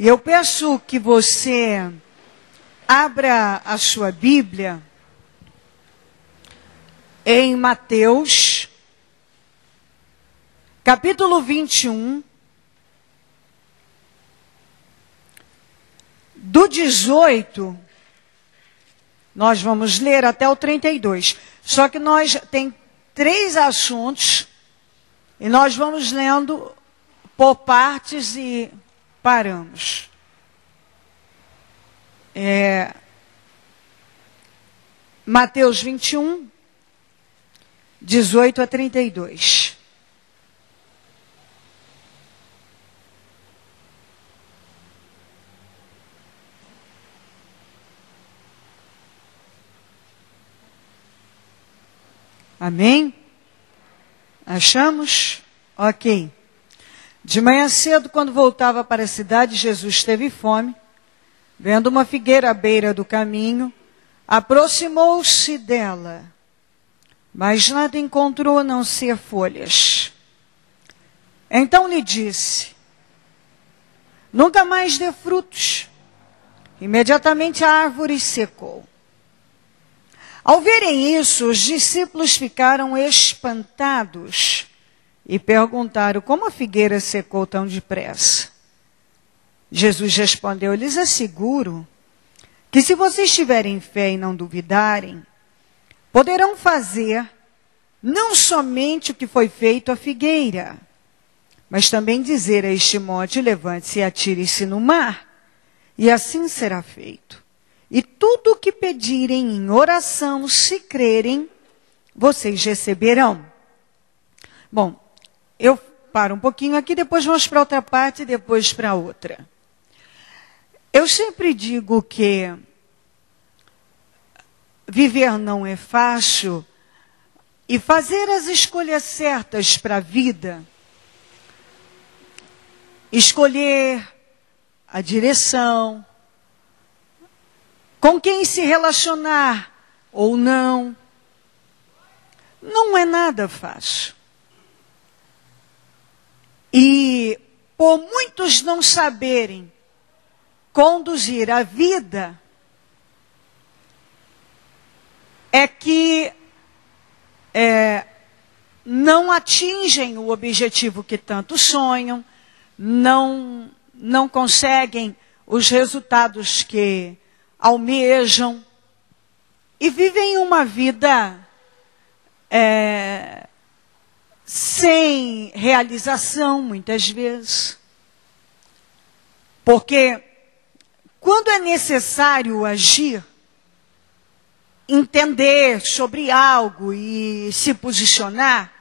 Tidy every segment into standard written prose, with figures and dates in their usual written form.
E eu peço que você abra a sua Bíblia em Mateus, capítulo 21, do 18, nós vamos ler até o 32. Só que tem 3 assuntos e nós vamos lendo por partes e paramos. Mateus 21, 18 a 32. Amém? Achamos? Ok. De manhã cedo, quando voltava para a cidade, Jesus teve fome. Vendo uma figueira à beira do caminho, aproximou-se dela, mas nada encontrou a não ser folhas. Então lhe disse: nunca mais dê frutos. Imediatamente a árvore secou. Ao verem isso, os discípulos ficaram espantados e perguntaram: como a figueira secou tão depressa? Jesus respondeu: lhes asseguro que se vocês tiverem fé e não duvidarem, poderão fazer não somente o que foi feito à figueira, mas também dizer a este monte: levante-se e atire-se no mar, e assim será feito. E tudo o que pedirem em oração, se crerem, vocês receberão. Bom, eu paro um pouquinho aqui, depois vamos para outra parte e depois para outra. Eu sempre digo que viver não é fácil e fazer as escolhas certas para a vida, escolher a direção, com quem se relacionar ou não, não é nada fácil. E por muitos não saberem conduzir a vida, é que não atingem o objetivo que tanto sonham, não conseguem os resultados que almejam e vivem uma vida sem realização, muitas vezes. Porque quando é necessário agir, entender sobre algo e se posicionar,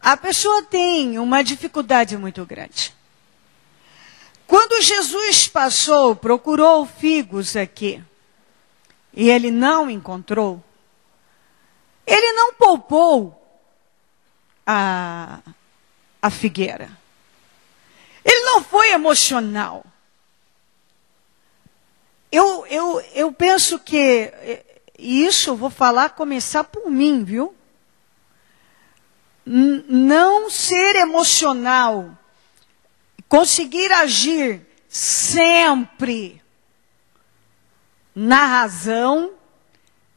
a pessoa tem uma dificuldade muito grande. Quando Jesus procurou figos aqui, e ele não encontrou, ele não poupou a figueira. Ele não foi emocional. Eu penso que, isso eu vou começar por mim, viu? Não ser emocional, conseguir agir sempre na razão,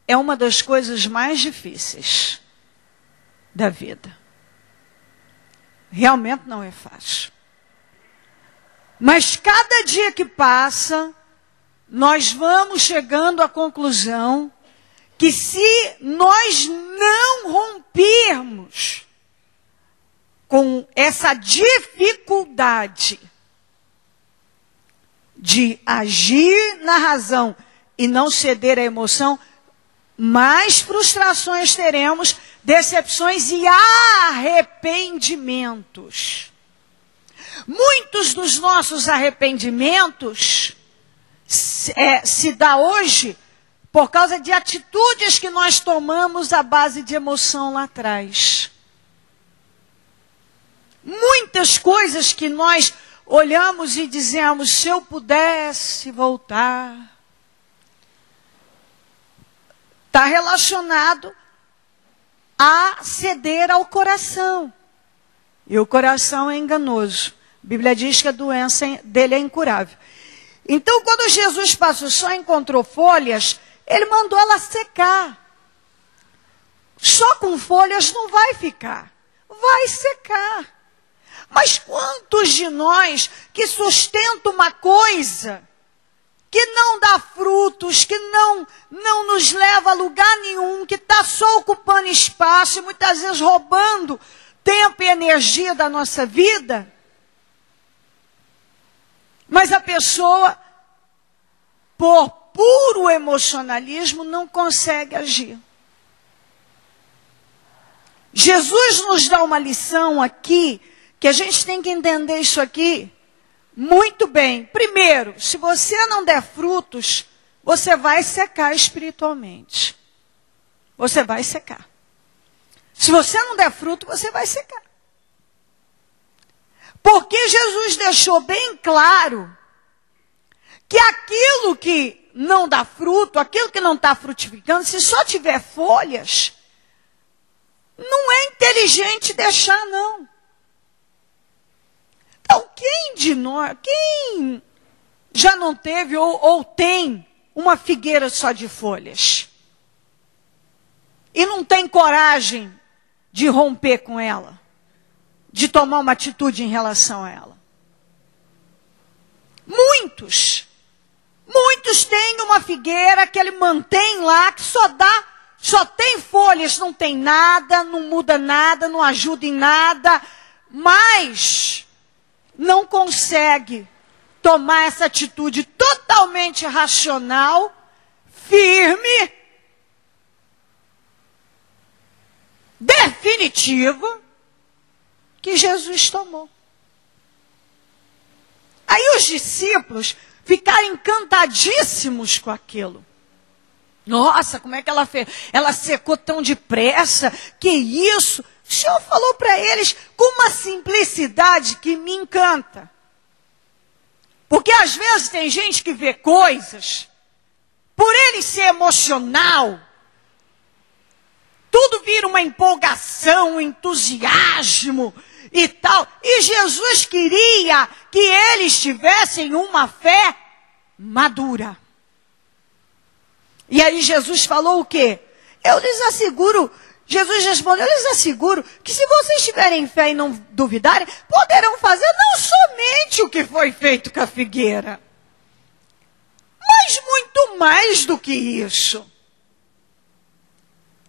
é uma das coisas mais difíceis da vida. Realmente não é fácil. Mas cada dia que passa, nós vamos chegando à conclusão que se nós não rompermos com essa dificuldade de agir na razão e não ceder à emoção, mais frustrações teremos, decepções e arrependimentos. Muitos dos nossos arrependimentos se dá hoje por causa de atitudes que nós tomamos à base de emoção lá atrás. Muitas coisas que nós olhamos e dizemos: se eu pudesse voltar, está relacionado a ceder ao coração. E o coração é enganoso. A Bíblia diz que a doença dele é incurável. Então, quando Jesus passou, só encontrou folhas, ele mandou ela secar. Só com folhas não vai ficar. Vai secar. Mas quantos de nós que sustentam uma coisa que não dá frutos, que não nos leva a lugar nenhum, que está só ocupando espaço e muitas vezes roubando tempo e energia da nossa vida? Mas a pessoa, por puro emocionalismo, não consegue agir. Jesus nos dá uma lição aqui, que a gente tem que entender isso aqui muito bem. Primeiro, se você não der frutos, você vai secar espiritualmente. Você vai secar. Se você não der fruto, você vai secar. Porque Jesus deixou bem claro que aquilo que não dá fruto, aquilo que não está frutificando, se só tiver folhas, não é inteligente deixar, não. Então, quem já não teve ou tem uma figueira só de folhas? E não tem coragem de romper com ela? De tomar uma atitude em relação a ela? Muitos têm uma figueira que ele mantém lá, que só tem folhas, não tem nada, não muda nada, não ajuda em nada, mas não consegue tomar essa atitude totalmente racional, firme, definitiva, que Jesus tomou. Aí os discípulos ficaram encantadíssimos com aquilo. Nossa, como é que ela fez? Ela secou tão depressa, que isso? O Senhor falou para eles com uma simplicidade que me encanta. Porque às vezes tem gente que vê coisas, por ele ser emocional, tudo vira uma empolgação, um entusiasmo e tal. E Jesus queria que eles tivessem uma fé madura. E aí Jesus falou o quê? Eu lhes asseguro, Jesus respondeu, eu lhes asseguro que se vocês tiverem fé e não duvidarem, poderão fazer não somente o que foi feito com a figueira, mas muito mais do que isso.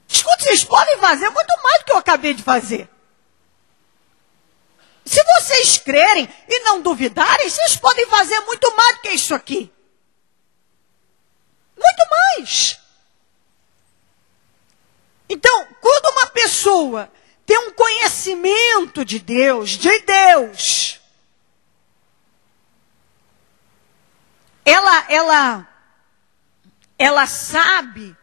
Escuta, vocês podem fazer muito mais do que eu acabei de fazer. Se vocês crerem e não duvidarem, vocês podem fazer muito mais do que isso aqui. Muito mais. Então, quando uma pessoa tem um conhecimento de Deus, ela sabe,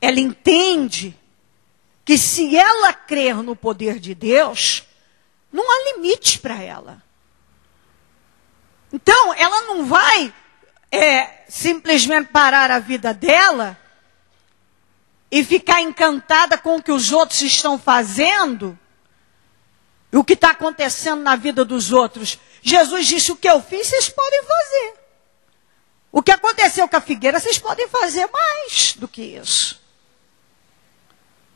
ela entende que se ela crer no poder de Deus, não há limite para ela. Então, ela não vai simplesmente parar a vida dela e ficar encantada com o que os outros estão fazendo, e o que está acontecendo na vida dos outros. Jesus disse, o que eu fiz, vocês podem fazer. O que aconteceu com a figueira, vocês podem fazer mais do que isso.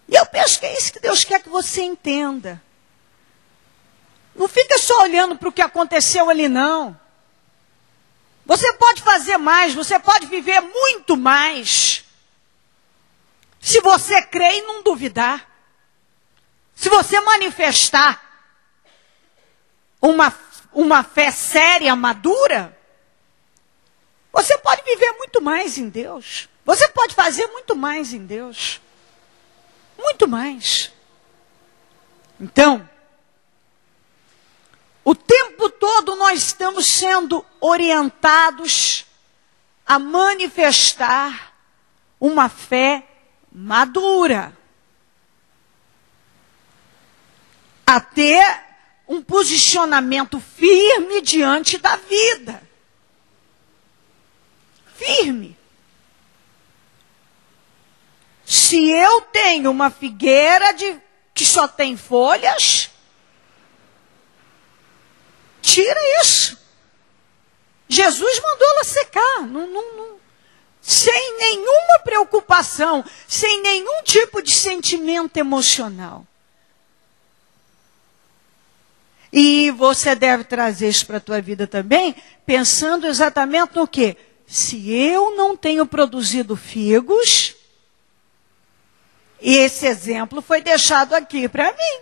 E eu penso que é isso que Deus quer que você entenda. Não fica só olhando para o que aconteceu ali, não. Você pode fazer mais, você pode viver muito mais. Se você crer e não duvidar. Se você manifestar uma fé séria, madura, você pode viver muito mais em Deus. Você pode fazer muito mais em Deus. Muito mais. Então, o tempo todo nós estamos sendo orientados a manifestar uma fé madura. A ter um posicionamento firme diante da vida. Firme. Se eu tenho uma figueira que só tem folhas, tira isso. Jesus mandou ela secar, sem nenhuma preocupação, sem nenhum tipo de sentimento emocional. E você deve trazer isso para a tua vida também, pensando exatamente no quê? Se eu não tenho produzido figos, e esse exemplo foi deixado aqui para mim.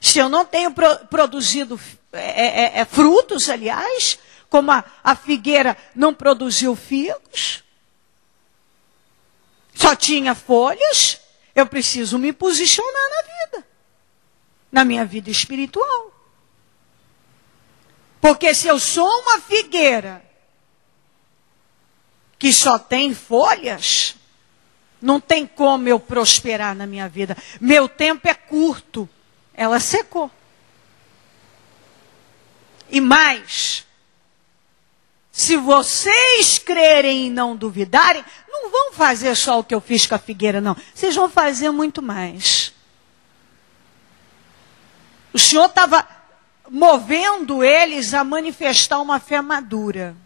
Se eu não tenho produzido frutos, aliás, como a figueira não produziu figos, só tinha folhas, eu preciso me posicionar na minha vida espiritual. Porque se eu sou uma figueira que só tem folhas, não tem como eu prosperar na minha vida. Meu tempo é curto. Ela secou. E mais, se vocês crerem e não duvidarem, não vão fazer só o que eu fiz com a figueira, não. Vocês vão fazer muito mais. O Senhor estava movendo eles a manifestar uma fé madura.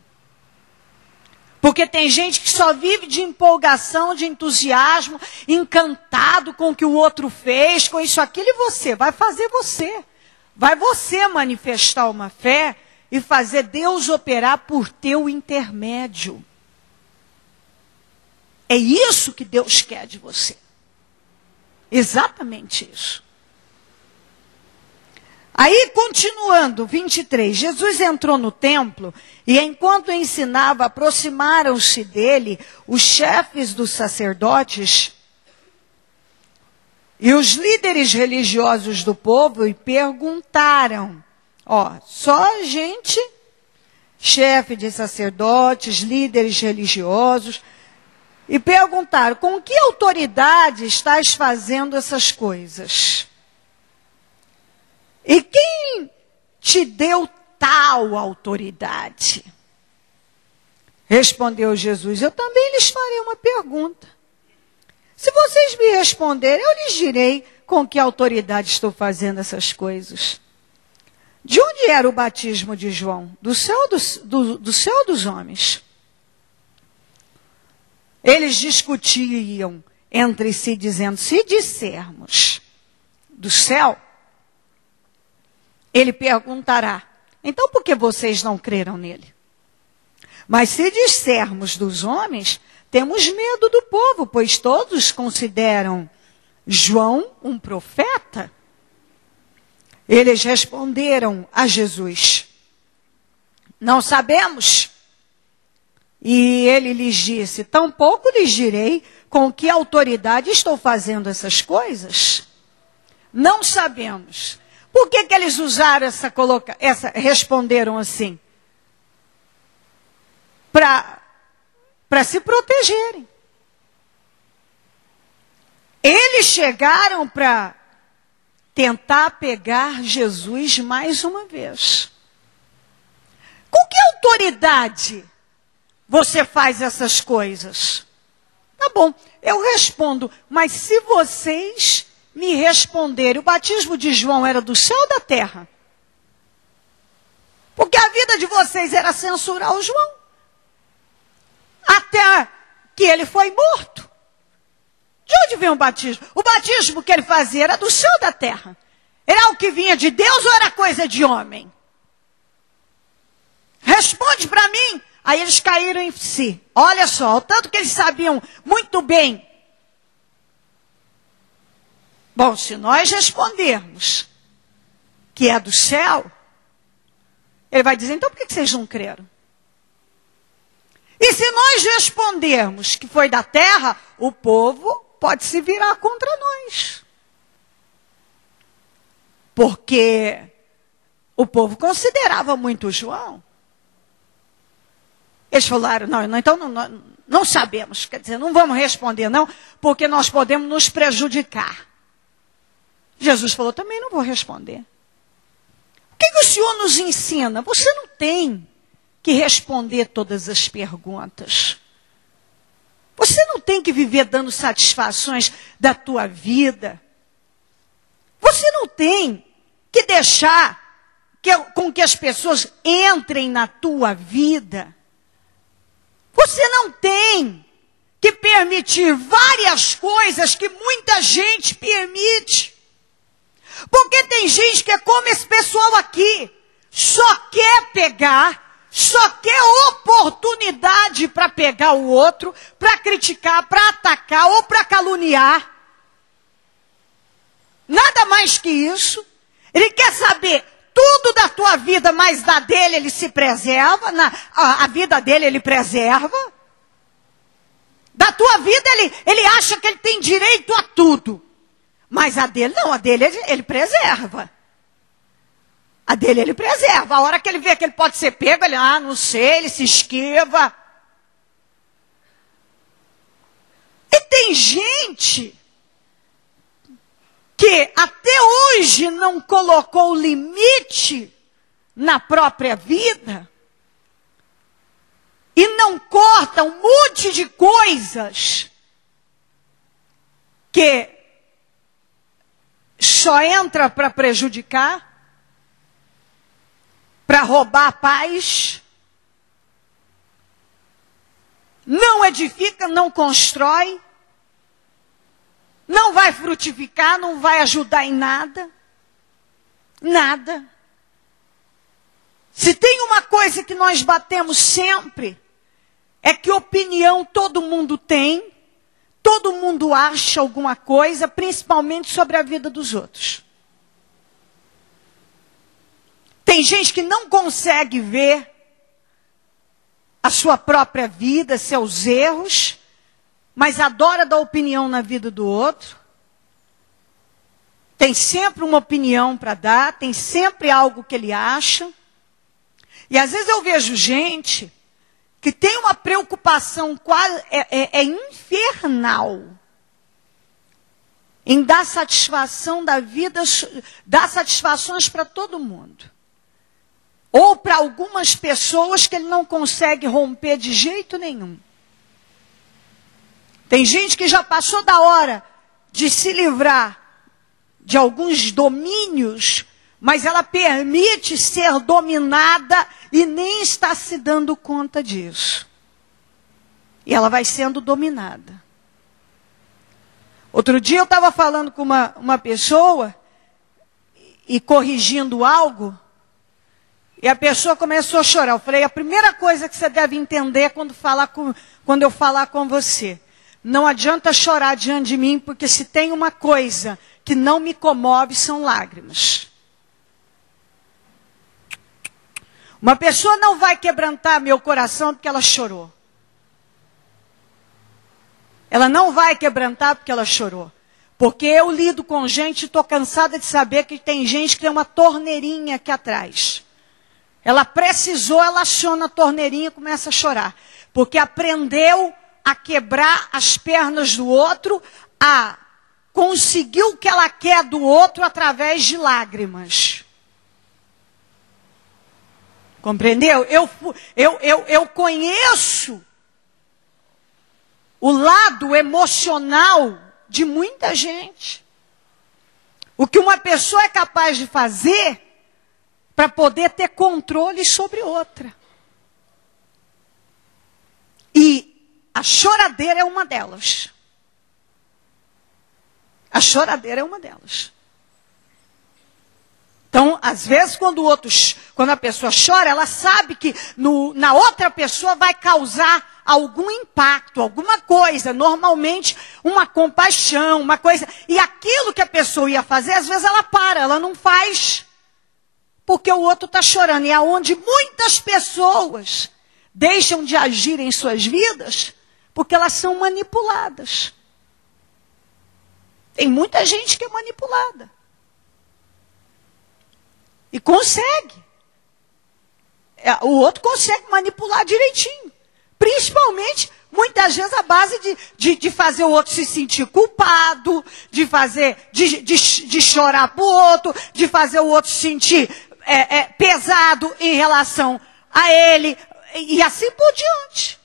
Porque tem gente que só vive de empolgação, de entusiasmo, encantado com o que o outro fez, com isso, aquilo, e você. Vai fazer você. Vai você manifestar uma fé e fazer Deus operar por teu intermédio. É isso que Deus quer de você. Exatamente isso. Aí, continuando, 23, Jesus entrou no templo e, enquanto ensinava, aproximaram-se dele os chefes dos sacerdotes e os líderes religiosos do povo e perguntaram, só gente, chefe de sacerdotes, líderes religiosos, e perguntaram, com que autoridade estás fazendo essas coisas? E quem te deu tal autoridade? Respondeu Jesus, eu também lhes farei uma pergunta. Se vocês me responderem, eu lhes direi com que autoridade estou fazendo essas coisas. De onde era o batismo de João? Do céu dos homens. Eles discutiam entre si, dizendo, se dissermos do céu, ele perguntará, então por que vocês não creram nele? Mas se dissermos dos homens, temos medo do povo, pois todos consideram João um profeta. Eles responderam a Jesus, não sabemos. E ele lhes disse, tampouco lhes direi com que autoridade estou fazendo essas coisas. Não sabemos. Por que eles usaram responderam assim? Para se protegerem. Eles chegaram para tentar pegar Jesus mais uma vez. Com que autoridade você faz essas coisas? Tá bom, eu respondo, mas se vocês me responderem, o batismo de João era do céu ou da terra? Porque a vida de vocês era censurar o João. Até que ele foi morto. De onde vem o batismo? O batismo que ele fazia era do céu ou da terra? Era o que vinha de Deus ou era coisa de homem? Responde para mim. Aí eles caíram em si. Olha só, o tanto que eles sabiam muito bem. Bom, se nós respondermos que é do céu, ele vai dizer, então por que vocês não creram? E se nós respondermos que foi da terra, o povo pode se virar contra nós. Porque o povo considerava muito João. Eles falaram, não sabemos, quer dizer, não vamos responder não, porque nós podemos nos prejudicar. Jesus falou, também não vou responder. O que o Senhor nos ensina? Você não tem que responder todas as perguntas. Você não tem que viver dando satisfações da tua vida. Você não tem que deixar com que as pessoas entrem na tua vida, você não tem que permitir várias coisas que muita gente permite. Porque tem gente que é como esse pessoal aqui, só quer pegar, só quer oportunidade para pegar o outro, para criticar, para atacar ou para caluniar. Nada mais que isso. Ele quer saber tudo da tua vida, mas da dele ele se preserva, a vida dele ele preserva. Da tua vida ele acha que ele tem direito a tudo. Mas a dele não, a dele ele preserva. A dele ele preserva. A hora que ele vê que ele pode ser pego, ele, não sei, ele se esquiva. E tem gente que até hoje não colocou limite na própria vida e não corta um monte de coisas que só entra para prejudicar, para roubar a paz, não edifica, não constrói, não vai frutificar, não vai ajudar em nada. Nada. Se tem uma coisa que nós batemos sempre, é que opinião todo mundo tem, todo mundo acha alguma coisa, principalmente sobre a vida dos outros. Tem gente que não consegue ver a sua própria vida, seus erros, mas adora dar opinião na vida do outro. Tem sempre uma opinião para dar, tem sempre algo que ele acha. E às vezes eu vejo gente que tem uma preocupação quase infernal em dar satisfação da vida, dar satisfações para todo mundo. Ou para algumas pessoas que ele não consegue romper de jeito nenhum. Tem gente que já passou da hora de se livrar de alguns domínios, mas ela permite ser dominada e nem está se dando conta disso. E ela vai sendo dominada. Outro dia eu estava falando com uma pessoa e corrigindo algo, e a pessoa começou a chorar. Eu falei, a primeira coisa que você deve entender quando eu falar com você, não adianta chorar diante de mim, porque se tem uma coisa que não me comove, são lágrimas. Uma pessoa não vai quebrantar meu coração porque ela chorou. Ela não vai quebrantar porque ela chorou. Porque eu lido com gente e estou cansada de saber que tem gente que tem uma torneirinha aqui atrás. Ela precisou, ela aciona a torneirinha e começa a chorar. Porque aprendeu a quebrar as pernas do outro, a conseguir o que ela quer do outro através de lágrimas. Compreendeu? Eu conheço o lado emocional de muita gente. O que uma pessoa é capaz de fazer para poder ter controle sobre outra. E a choradeira é uma delas. A choradeira é uma delas. Então, às vezes, quando a pessoa chora, ela sabe que na outra pessoa vai causar algum impacto, alguma coisa. Normalmente, uma compaixão, uma coisa. E aquilo que a pessoa ia fazer, às vezes ela para, ela não faz. Porque o outro está chorando. E é onde muitas pessoas deixam de agir em suas vidas, porque elas são manipuladas. Tem muita gente que é manipulada. E consegue. O outro consegue manipular direitinho. Principalmente, muitas vezes, a base de fazer o outro se sentir culpado, de chorar para o outro, de fazer o outro se sentir pesado em relação a ele, e assim por diante.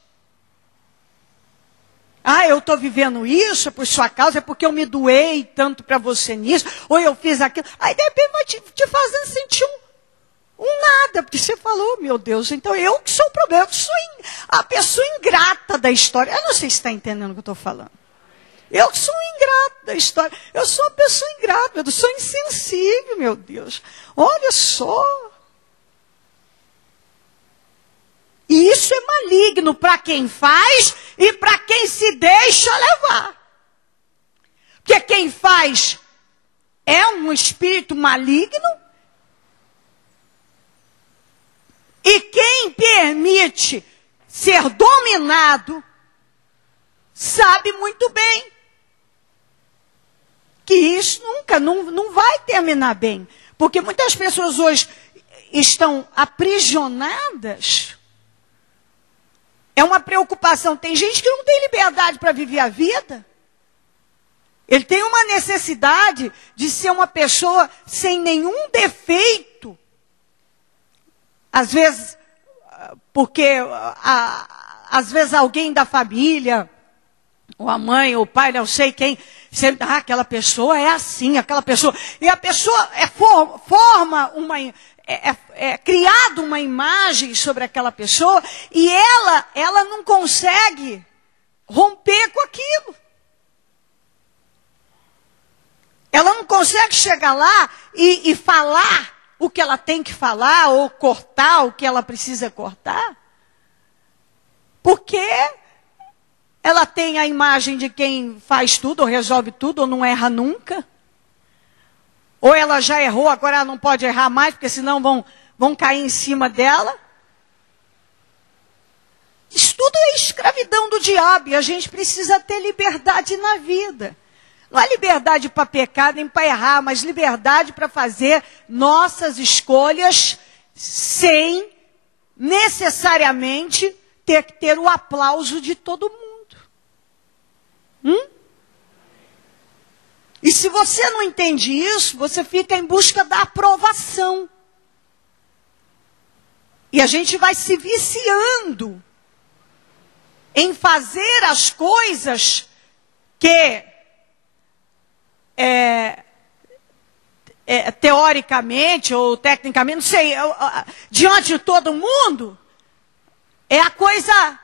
Eu estou vivendo isso, é por sua causa, é porque eu me doei tanto para você nisso, ou eu fiz aquilo. Aí, de repente, vai te fazendo sentir Um nada, porque você falou, meu Deus, então eu que sou o problema, eu que sou a pessoa ingrata da história. Eu não sei se está entendendo o que eu estou falando. Eu que sou um ingrato da história. Eu sou uma pessoa ingrata, eu sou insensível, meu Deus. Olha só. E isso é maligno para quem faz e para quem se deixa levar. Porque quem faz é um espírito maligno. E quem permite ser dominado sabe muito bem que isso nunca, não vai terminar bem. Porque muitas pessoas hoje estão aprisionadas. É uma preocupação. Tem gente que não tem liberdade para viver a vida. Ele tem uma necessidade de ser uma pessoa sem nenhum defeito. Às vezes, porque às vezes alguém da família, ou a mãe, ou o pai, não sei quem, sempre, aquela pessoa é assim, aquela pessoa. E a pessoa forma uma... É criada uma imagem sobre aquela pessoa e ela não consegue romper com aquilo. Ela não consegue chegar lá e falar o que ela tem que falar ou cortar o que ela precisa cortar. Porque ela tem a imagem de quem faz tudo, ou resolve tudo, ou não erra nunca. Ou ela já errou, agora ela não pode errar mais, porque senão vão cair em cima dela. Isso tudo é escravidão do diabo, e a gente precisa ter liberdade na vida. Não é liberdade para pecar, nem para errar, mas liberdade para fazer nossas escolhas sem necessariamente ter que ter o aplauso de todo mundo. E se você não entende isso, você fica em busca da aprovação. E a gente vai se viciando em fazer as coisas que, teoricamente ou tecnicamente, não sei, diante de todo mundo, é a coisa...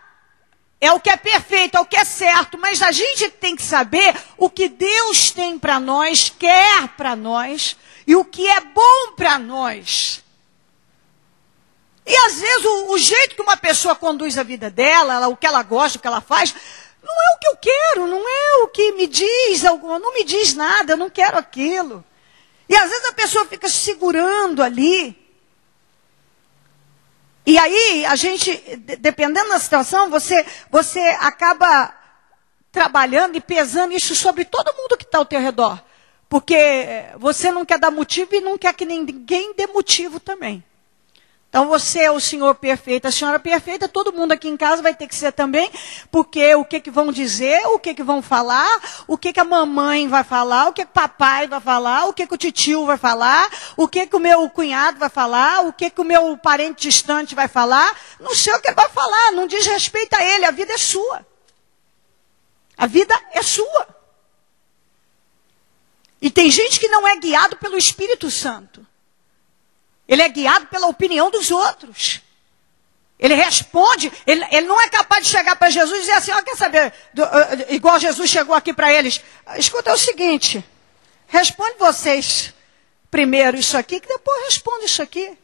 É o que é perfeito, é o que é certo, mas a gente tem que saber o que Deus tem para nós, quer para nós, e o que é bom para nós. E às vezes o jeito que uma pessoa conduz a vida dela, o que ela gosta, o que ela faz, não é o que eu quero, não é o que me diz, não me diz nada, eu não quero aquilo. E às vezes a pessoa fica se segurando ali. E aí, a gente, dependendo da situação, você acaba trabalhando e pesando isso sobre todo mundo que está ao teu redor. Porque você não quer dar motivo e não quer que ninguém dê motivo também. Então, você é o senhor perfeito, a senhora perfeita, todo mundo aqui em casa vai ter que ser também, porque o que vão dizer, o que vão falar, o que a mamãe vai falar, o que o papai vai falar, o que o titio vai falar, o que o meu cunhado vai falar, o que o meu parente distante vai falar. Não sei o que ele vai falar, não diz respeito a ele, a vida é sua. A vida é sua. E tem gente que não é guiado pelo Espírito Santo. Ele é guiado pela opinião dos outros. Ele responde, ele não é capaz de chegar para Jesus e dizer assim, quer saber, igual Jesus chegou aqui para eles. Escuta, é o seguinte, responde vocês primeiro isso aqui, que depois responde isso aqui.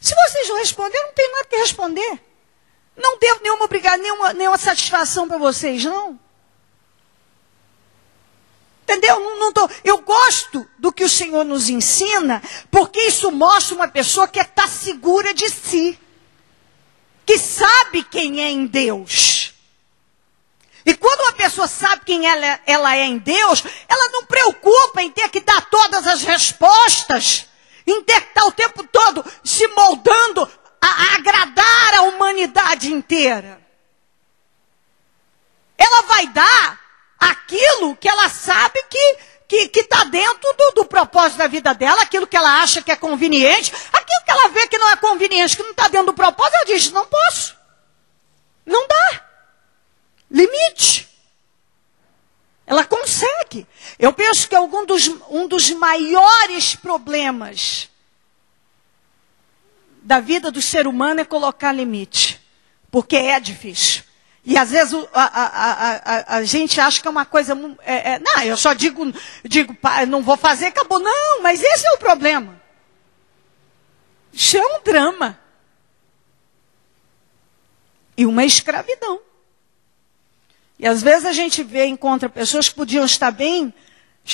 Se vocês não responderem, não tem nada que responder. Não devo nenhuma obrigação, nenhuma satisfação para vocês, não. Entendeu? Eu gosto do que o Senhor nos ensina, porque isso mostra uma pessoa que está segura de si, que sabe quem é em Deus. E quando uma pessoa sabe quem ela é em Deus, ela não preocupa em ter que dar todas as respostas, em ter que estar o tempo todo se moldando a agradar a humanidade inteira. Ela vai dar aquilo que ela sabe que está dentro do propósito da vida dela, aquilo que ela acha que é conveniente, aquilo que ela vê que não é conveniente, que não está dentro do propósito, ela diz, não posso. Não dá. Limite. Ela consegue. Eu penso que um dos maiores problemas da vida do ser humano é colocar limite. Porque é difícil. E às vezes a gente acha que é uma coisa... não, eu só digo, não vou fazer, acabou. Não, mas esse é o problema. Isso é um drama. E uma escravidão. E às vezes a gente encontra pessoas que podiam estar bem,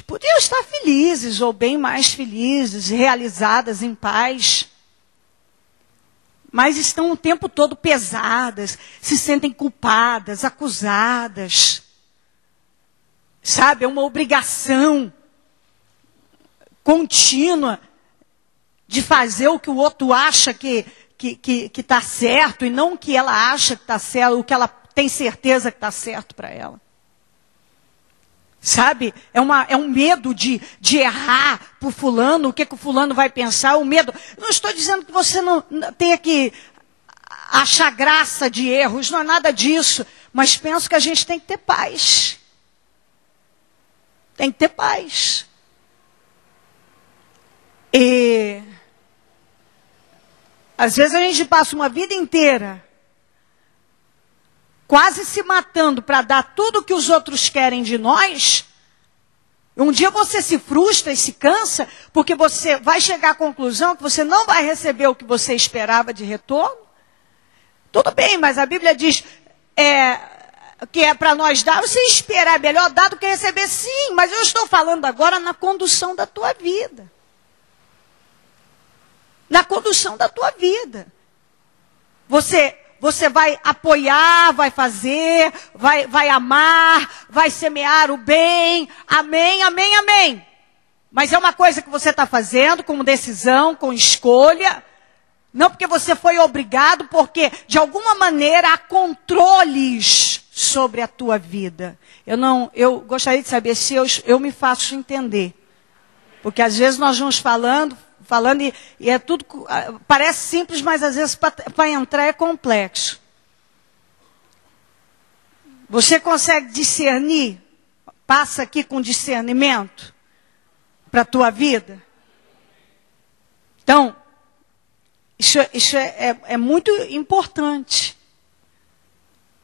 podiam estar felizes, ou bem mais felizes, realizadas, em paz. Mas estão o tempo todo pesadas, se sentem culpadas, acusadas. Sabe, é uma obrigação contínua de fazer o que o outro acha que está certo, e não o que ela acha que está certo, o que ela tem certeza que está certo para ela. Sabe, é um medo de errar para o fulano, o que o fulano vai pensar, o medo. Não estou dizendo que você não tenha que achar graça de erros, não é nada disso. Mas penso que a gente tem que ter paz. Tem que ter paz. E às vezes a gente passa uma vida inteira quase se matando para dar tudo o que os outros querem de nós. Um dia você se frustra e se cansa, porque você vai chegar à conclusão que você não vai receber o que você esperava de retorno. Tudo bem, mas a Bíblia diz que é para nós dar, você esperar é melhor dar do que receber. Sim, mas eu estou falando agora na condução da tua vida. Na condução da tua vida. Você vai apoiar, vai fazer, vai amar, vai semear o bem. Amém, amém, amém. Mas é uma coisa que você está fazendo com decisão, com escolha. Não porque você foi obrigado, porque de alguma maneira há controles sobre a tua vida. Eu gostaria de saber se eu me faço entender. Porque às vezes nós vamos falando e é tudo, parece simples, mas às vezes para entrar é complexo. Você consegue discernir? Passa aqui com discernimento para a tua vida? Então, isso é muito importante.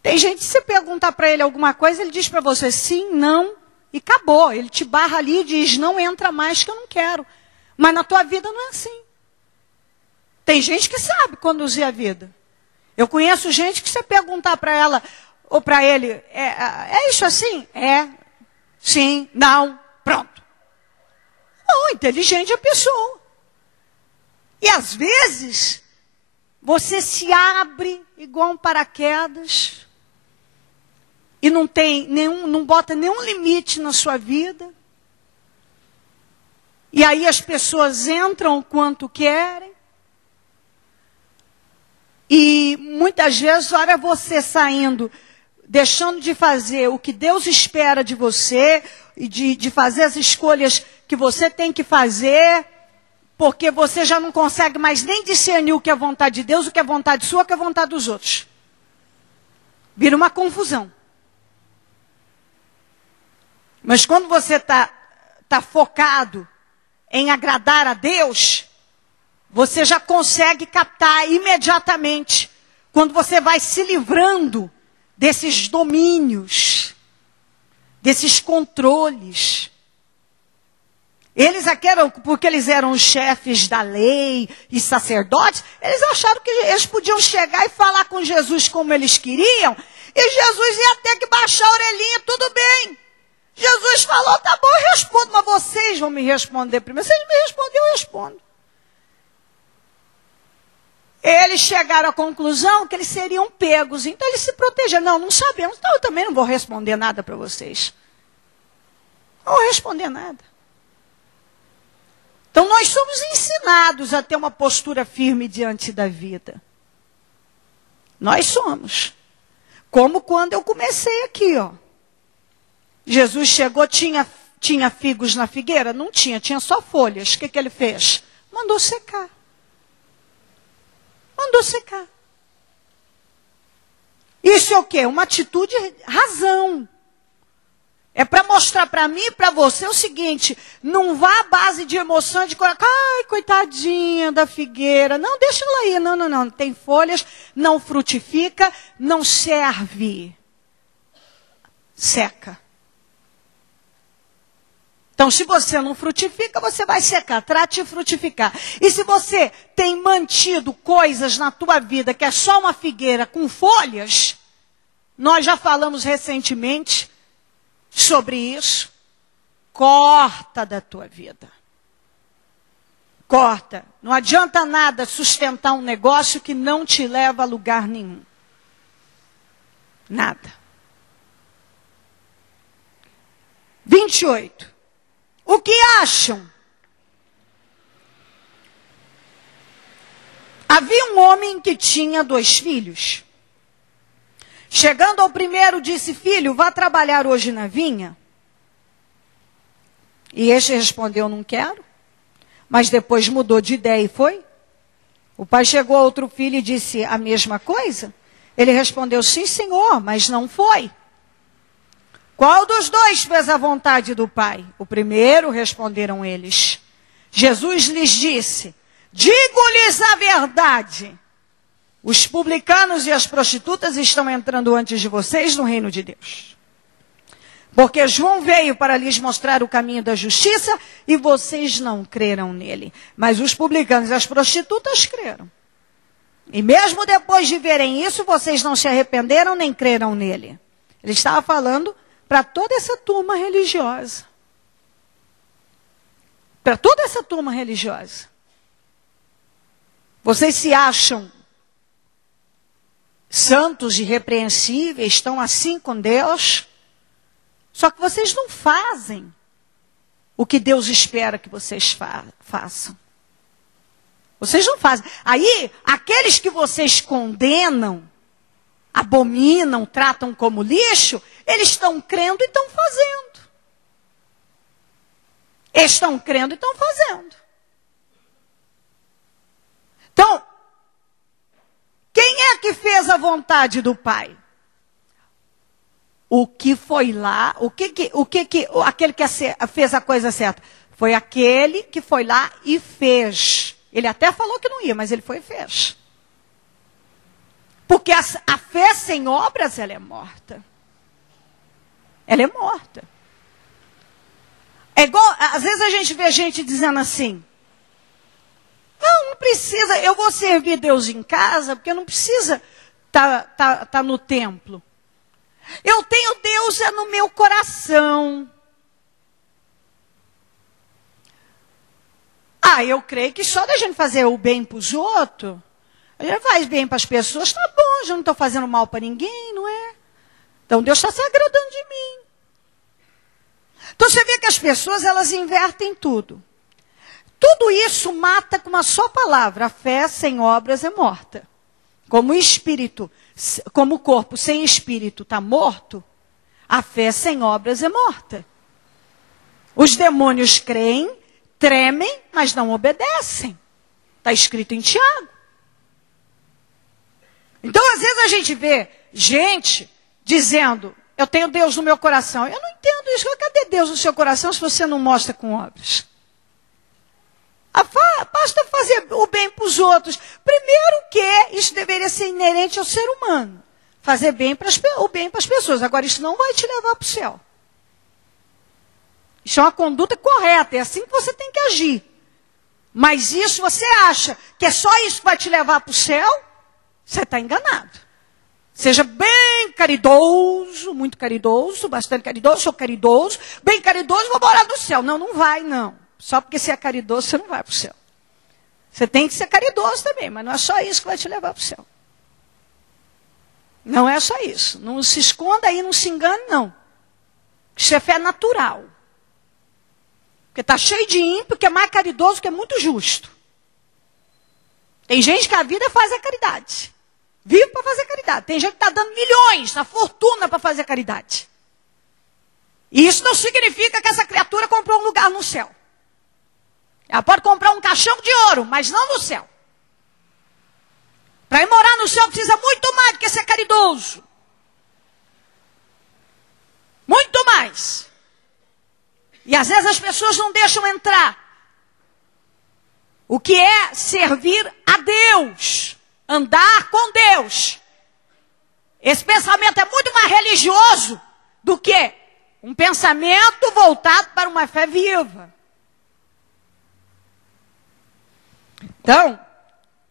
Tem gente, se você perguntar para ele alguma coisa, ele diz para você sim, não, e acabou. Ele te barra ali e diz, não entra mais que eu não quero. Mas na tua vida não é assim. Tem gente que sabe conduzir a vida. Eu conheço gente que se você perguntar para ela ou para ele, é isso assim? É, sim, não, pronto. Não, inteligente é a pessoa. E às vezes, você se abre igual um paraquedas e não bota nenhum limite na sua vida. E aí as pessoas entram o quanto querem. E muitas vezes, olha você saindo, deixando de fazer o que Deus espera de você, e de fazer as escolhas que você tem que fazer, porque você já não consegue mais nem discernir o que é vontade de Deus, o que é vontade sua, o que é vontade dos outros. Vira uma confusão. Mas quando você está focado em agradar a Deus, você já consegue captar imediatamente, quando você vai se livrando desses domínios, desses controles. Porque eles eram os chefes da lei e sacerdotes, eles acharam que eles podiam chegar e falar com Jesus como eles queriam, e Jesus ia ter que baixar a orelhinha, tudo bem. Jesus falou, tá bom, eu respondo, mas vocês vão me responder primeiro. Vocês me respondem, eu respondo. Eles chegaram à conclusão que eles seriam pegos, então eles se protegeram. Não sabemos, então eu também não vou responder nada para vocês. Não vou responder nada. Então nós somos ensinados a ter uma postura firme diante da vida. Nós somos. Como quando eu comecei aqui, ó. Jesus chegou, tinha figos na figueira? Não tinha só folhas. O que ele fez? Mandou secar. Mandou secar. Isso é o quê? Uma atitude razão. É para mostrar para mim e para você o seguinte, não vá à base de emoção, de coração, ai, coitadinha da figueira. Não, deixa ela aí, não. Tem folhas, não frutifica, não serve. Seca. Então, se você não frutifica, você vai secar. Trate de frutificar. E se você tem mantido coisas na tua vida que é só uma figueira com folhas, nós já falamos recentemente sobre isso. Corta da tua vida. Corta. Não adianta nada sustentar um negócio que não te leva a lugar nenhum. Nada. 28. O que acham? Havia um homem que tinha 2 filhos. Chegando ao primeiro, disse, filho, vá trabalhar hoje na vinha. E este respondeu, não quero. Mas depois mudou de ideia e foi. O pai chegou a outro filho e disse a mesma coisa. Ele respondeu, sim, senhor, mas não foi. Qual dos 2 fez a vontade do pai? O primeiro, responderam eles. Jesus lhes disse, digo-lhes a verdade. Os publicanos e as prostitutas estão entrando antes de vocês no reino de Deus. Porque João veio para lhes mostrar o caminho da justiça e vocês não creram nele. Mas os publicanos e as prostitutas creram. E mesmo depois de verem isso, vocês não se arrependeram nem creram nele. Ele estava falando para toda essa turma religiosa. Para toda essa turma religiosa. Vocês se acham santos e irrepreensíveis, estão assim com Deus, só que vocês não fazem o que Deus espera que vocês façam. Vocês não fazem. Aí, aqueles que vocês condenam, abominam, tratam como lixo, eles estão crendo e estão fazendo. Eles estão crendo e estão fazendo. Então, quem é que fez a vontade do Pai? O que foi lá, aquele que fez a coisa certa? Foi aquele que foi lá e fez. Ele até falou que não ia, mas ele foi e fez. Porque a fé sem obras, ela é morta. Ela é morta. É igual, às vezes a gente vê gente dizendo assim, não precisa, eu vou servir Deus em casa, porque não precisa tá no templo. Eu tenho Deus no meu coração. Eu creio que só da gente fazer o bem para os outros, a gente faz bem para as pessoas, tá bom, já não estou fazendo mal para ninguém, não é? Então Deus está se agradando de mim. Então você vê que as pessoas, elas invertem tudo. Tudo isso mata com uma só palavra. A fé sem obras é morta. Como o espírito, como o corpo sem espírito está morto, a fé sem obras é morta. Os demônios creem, tremem, mas não obedecem. Está escrito em Tiago. Então, às vezes a gente vê gente dizendo, eu tenho Deus no meu coração. Eu não entendo isso. Cadê Deus no seu coração se você não mostra com obras? Basta fazer o bem para os outros. Primeiro que isso deveria ser inerente ao ser humano. Fazer o bem para as pessoas. Agora, isso não vai te levar para o céu. Isso é uma conduta correta. É assim que você tem que agir. Mas isso, você acha que é só isso que vai te levar para o céu? Você está enganado. Seja bem caridoso, muito caridoso, bastante caridoso, sou caridoso, bem caridoso, vou morar no céu. Não, não vai, não. Só porque você é caridoso, você não vai para o céu. Você tem que ser caridoso também, mas não é só isso que vai te levar para o céu. Não é só isso. Não se esconda aí, não se engane, não. Isso é fé natural. Porque está cheio de ímpio que é mais caridoso que é muito justo. Tem gente que a vida faz a caridade. Vive para fazer caridade. Tem gente que está dando milhões, a fortuna para fazer caridade. E isso não significa que essa criatura comprou um lugar no céu. Ela pode comprar um caixão de ouro, mas não no céu. Para ir morar no céu precisa muito mais do que ser caridoso. Muito mais. E às vezes as pessoas não deixam entrar. O que é servir a Deus, andar com Deus. Esse pensamento é muito mais religioso do que um pensamento voltado para uma fé viva. Então,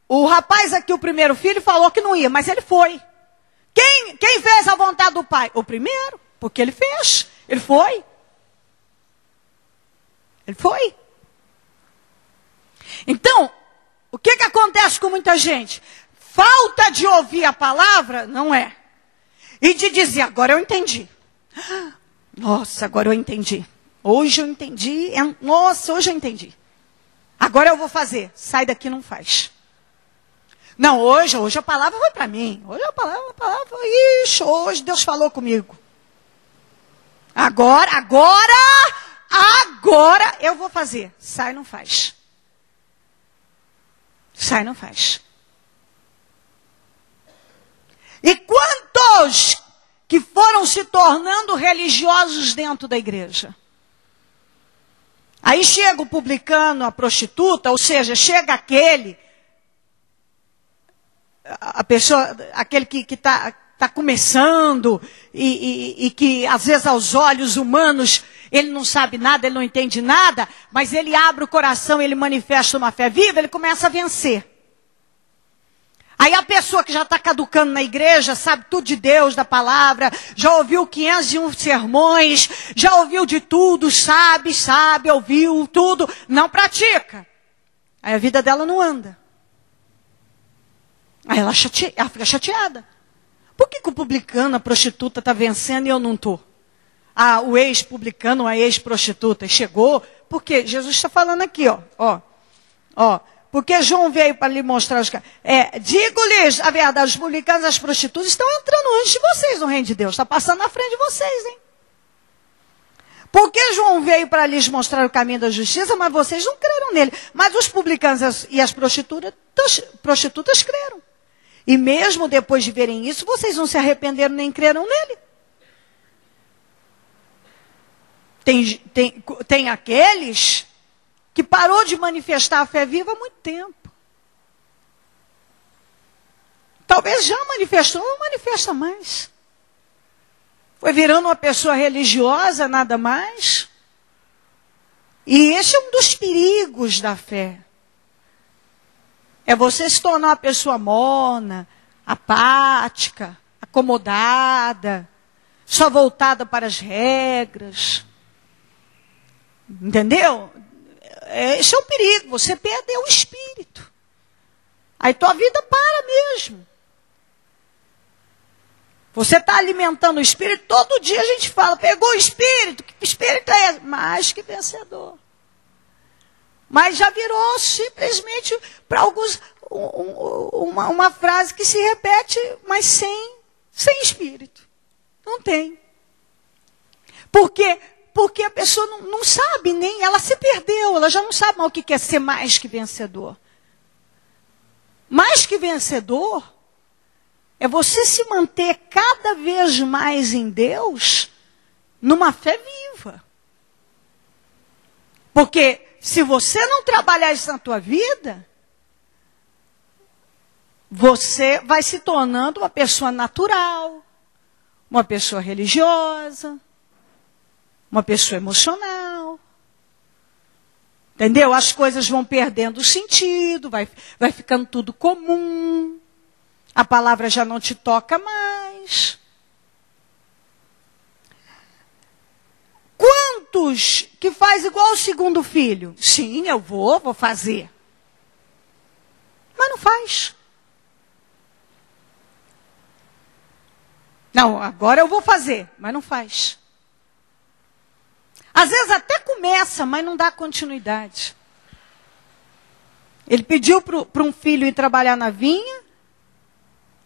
o rapaz aqui, o primeiro filho, falou que não ia, mas ele foi. Quem fez a vontade do pai? O primeiro, porque ele fez. Ele foi. Ele foi. Então, o que acontece com muita gente? Falta de ouvir a palavra, não é. E de dizer, agora eu entendi. Nossa, agora eu entendi. Hoje eu entendi. Nossa, hoje eu entendi. Agora eu vou fazer. Sai daqui, não faz. Não, hoje a palavra foi para mim. Hoje a palavra foi, ixi, hoje Deus falou comigo. Agora eu vou fazer. Sai, não faz. Sai, não faz. E quantos que foram se tornando religiosos dentro da igreja? Aí chega o publicano, a prostituta, ou seja, chega aquele que está começando e que às vezes aos olhos humanos ele não sabe nada, ele não entende nada, mas ele abre o coração, ele manifesta uma fé viva, ele começa a vencer. Aí a pessoa que já está caducando na igreja, sabe tudo de Deus, da palavra, já ouviu 501 sermões, já ouviu de tudo, sabe, ouviu tudo, não pratica. Aí a vida dela não anda. Aí ela fica chateada. Por que o publicano, a prostituta está vencendo e eu não estou? Ah, o ex-publicano, a ex-prostituta chegou, porque Jesus está falando aqui, ó. Porque João veio para lhe mostrar os caras. Digo-lhes a verdade, os publicanos e as prostitutas estão entrando antes de vocês no reino de Deus. Está passando na frente de vocês, hein? Porque João veio para lhes mostrar o caminho da justiça, mas vocês não creram nele. Mas os publicanos e as prostitutas creram. E mesmo depois de verem isso, vocês não se arrependeram nem creram nele. Tem aqueles que parou de manifestar a fé viva há muito tempo. Talvez já manifestou, não manifesta mais. Foi virando uma pessoa religiosa, nada mais. E esse é um dos perigos da fé. É você se tornar uma pessoa morna, apática, acomodada, só voltada para as regras. Entendeu? Esse é um perigo, você perdeu o espírito. Aí tua vida para mesmo. Você está alimentando o espírito, todo dia a gente fala, pegou o espírito, que espírito é esse? Mais que vencedor. Mas já virou simplesmente para alguns uma frase que se repete, mas sem espírito. Não tem. Porque a pessoa não sabe nem, ela se perdeu, ela já não sabe mais o que é ser mais que vencedor. Mais que vencedor é você se manter cada vez mais em Deus numa fé viva. Porque se você não trabalhar isso na tua vida, você vai se tornando uma pessoa natural, uma pessoa religiosa, uma pessoa emocional. Entendeu? As coisas vão perdendo sentido, vai ficando tudo comum. A palavra já não te toca mais. Quantos que faz igual o segundo filho? Sim, eu vou fazer. Mas não faz. Não, agora eu vou fazer, mas não faz. Às vezes até começa, mas não dá continuidade. Ele pediu para um filho ir trabalhar na vinha.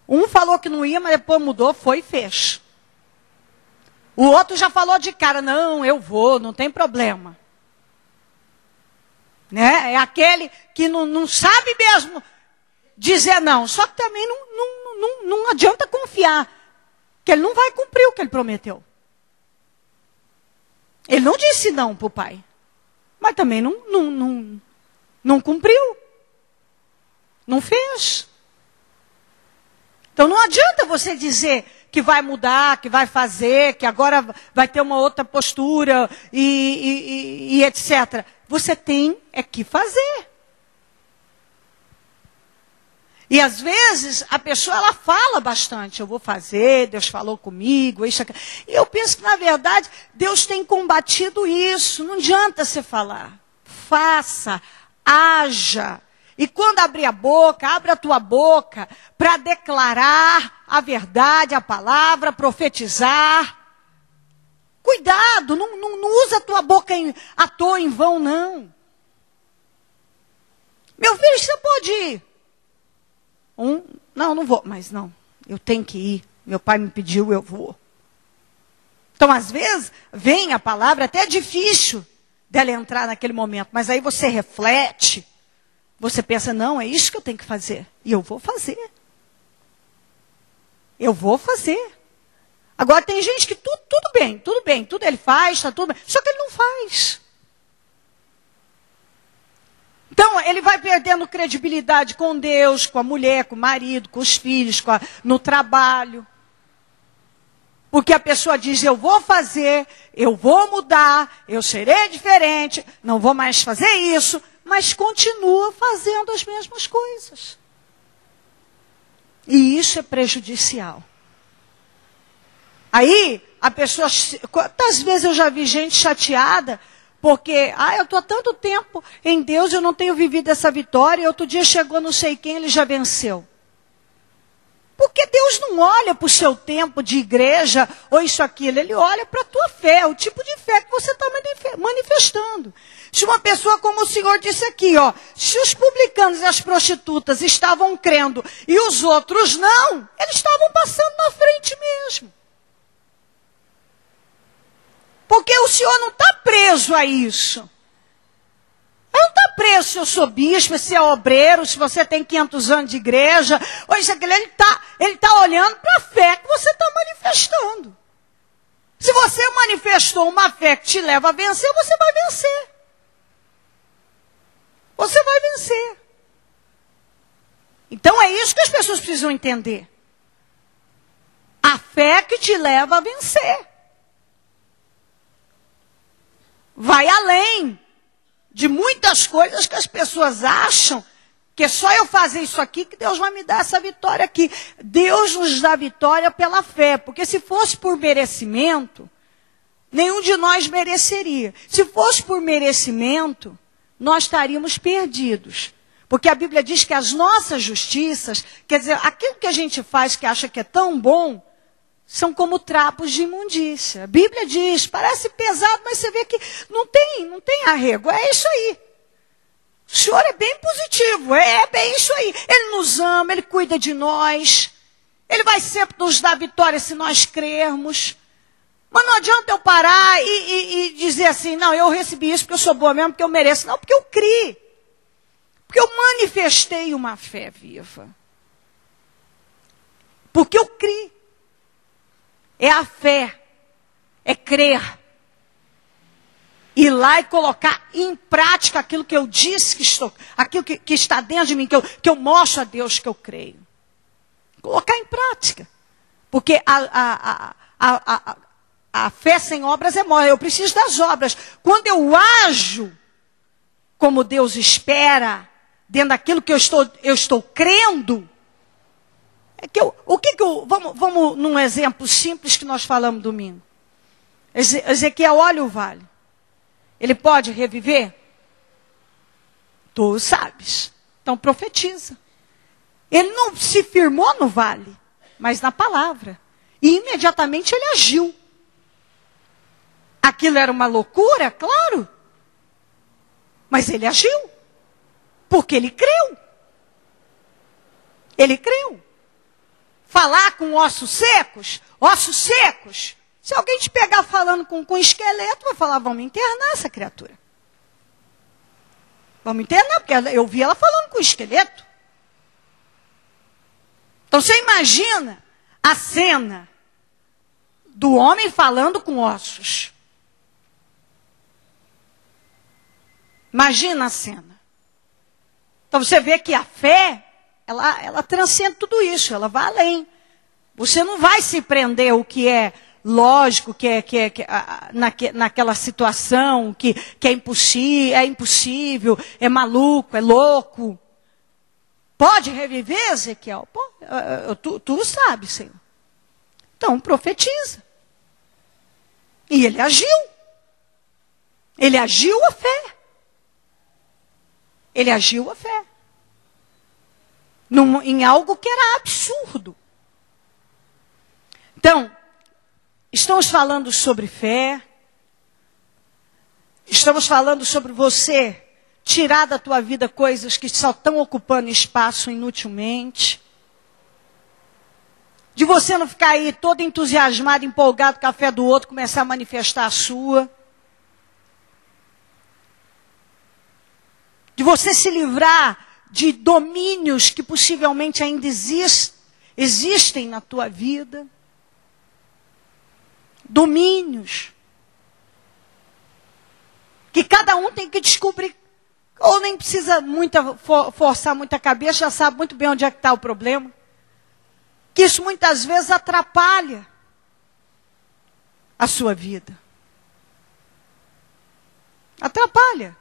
Um falou que não ia, mas depois mudou, foi e fez. O outro já falou de cara, não, eu vou, não tem problema. Né? É aquele que não sabe mesmo dizer não. Só que também não adianta confiar, que ele não vai cumprir o que ele prometeu. Ele não disse não para o pai. Mas também não cumpriu. Não fez. Então não adianta você dizer que vai mudar, que vai fazer, que agora vai ter uma outra postura e etc. Você tem que fazer. E às vezes a pessoa ela fala bastante, eu vou fazer, Deus falou comigo, isso aqui. E eu penso que na verdade Deus tem combatido isso. Não adianta você falar. Faça, haja. E quando abrir a boca, abre a tua boca para declarar a verdade, a palavra, profetizar. Cuidado, não usa a tua boca à toa, em vão, não. Meu filho, você pode ir. Não vou, mas não, eu tenho que ir. Meu pai me pediu, eu vou. Então, às vezes, vem a palavra, até é difícil dela entrar naquele momento, mas aí você reflete, você pensa, não, é isso que eu tenho que fazer. E eu vou fazer. Eu vou fazer. Agora, tem gente que tudo bem, tudo ele faz, está tudo bem, só que ele não faz. Então, ele vai perdendo credibilidade com Deus, com a mulher, com o marido, com os filhos, no trabalho. Porque a pessoa diz, eu vou fazer, eu vou mudar, eu serei diferente, não vou mais fazer isso, mas continua fazendo as mesmas coisas. E isso é prejudicial. Aí, a pessoa, quantas vezes eu já vi gente chateada, porque, eu estou há tanto tempo em Deus, eu não tenho vivido essa vitória, e outro dia chegou não sei quem, ele já venceu. Porque Deus não olha para o seu tempo de igreja, ou isso, aquilo, ele olha para a tua fé, o tipo de fé que você está manifestando. Se uma pessoa, como o Senhor disse aqui, se os publicanos e as prostitutas estavam crendo, e os outros não, eles estavam passando na frente mesmo. Porque o Senhor não está preso a isso. Ele não está preso se eu sou bispo, se é obreiro, se você tem 500 anos de igreja, ou isso, aquilo. Ele está olhando para a fé que você está manifestando. Se você manifestou uma fé que te leva a vencer, você vai vencer. Você vai vencer. Então é isso que as pessoas precisam entender. A fé que te leva a vencer. Vai além de muitas coisas que as pessoas acham que é só eu fazer isso aqui que Deus vai me dar essa vitória aqui. Deus nos dá vitória pela fé, porque se fosse por merecimento, nenhum de nós mereceria. Se fosse por merecimento, nós estaríamos perdidos. Porque a Bíblia diz que as nossas justiças, quer dizer, aquilo que a gente faz que acha que é tão bom, são como trapos de imundícia. A Bíblia diz, parece pesado, mas você vê que não tem arrego. É isso aí. O Senhor é bem positivo, é bem isso aí. Ele nos ama, Ele cuida de nós. Ele vai sempre nos dar vitória se nós crermos. Mas não adianta eu parar e dizer assim, não, eu recebi isso porque eu sou boa mesmo, porque eu mereço. Não, porque eu criei. Porque eu manifestei uma fé viva. Porque eu criei. É a fé, é crer. Ir lá e colocar em prática aquilo que eu disse aquilo que está dentro de mim, que eu mostro a Deus que eu creio. Colocar em prática. Porque a fé sem obras é morta. Eu preciso das obras. Quando eu ajo como Deus espera, dentro daquilo que eu estou crendo, vamos num exemplo simples que nós falamos domingo. Ezequiel olha o vale. Ele pode reviver? Tu sabes. Então profetiza. Ele não se firmou no vale, mas na palavra. E imediatamente ele agiu. Aquilo era uma loucura, claro. Mas ele agiu. Porque ele creu. Ele creu. Falar com ossos secos. Se alguém te pegar falando com esqueleto, vai falar, vamos internar essa criatura. Vamos internar, porque eu vi ela falando com esqueleto. Então você imagina a cena do homem falando com ossos. Imagina a cena. Então você vê que a fé, ela transcende tudo isso, ela vai além. Você não vai se prender ao que é lógico, naquela situação, que é impossível, é maluco, é louco. Pode reviver, Ezequiel? Tu sabe, Senhor. Então, profetiza. E ele agiu. Ele agiu a fé. Ele agiu a fé. Em algo que era absurdo. Então, estamos falando sobre fé. Estamos falando sobre você tirar da tua vida coisas que só estão ocupando espaço inutilmente. De você não ficar aí todo entusiasmado, empolgado com a fé do outro, começar a manifestar a sua. De você se livrar de domínios que possivelmente ainda existem na tua vida. Domínios. Que cada um tem que descobrir. Ou nem precisa forçar muita cabeça, já sabe muito bem onde é que está o problema. Que isso muitas vezes atrapalha a sua vida. Atrapalha.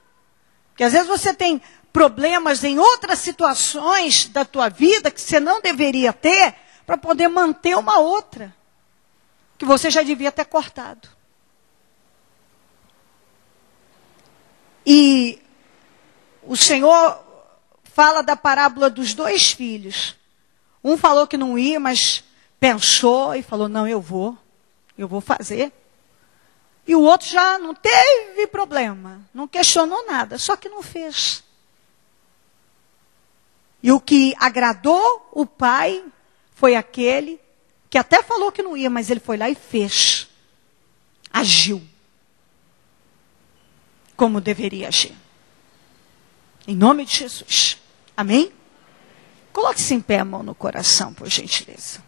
Porque às vezes você tem problemas em outras situações da tua vida que você não deveria ter para poder manter uma outra. Que você já devia ter cortado. E o Senhor fala da parábola dos 2 filhos. Um falou que não ia, mas pensou e falou, não, eu vou fazer. E o outro já não teve problema, não questionou nada, só que não fez. E o que agradou o pai foi aquele que até falou que não ia, mas ele foi lá e fez. Agiu. Como deveria agir. Em nome de Jesus. Amém? Coloque-se em pé, a mão no coração, por gentileza.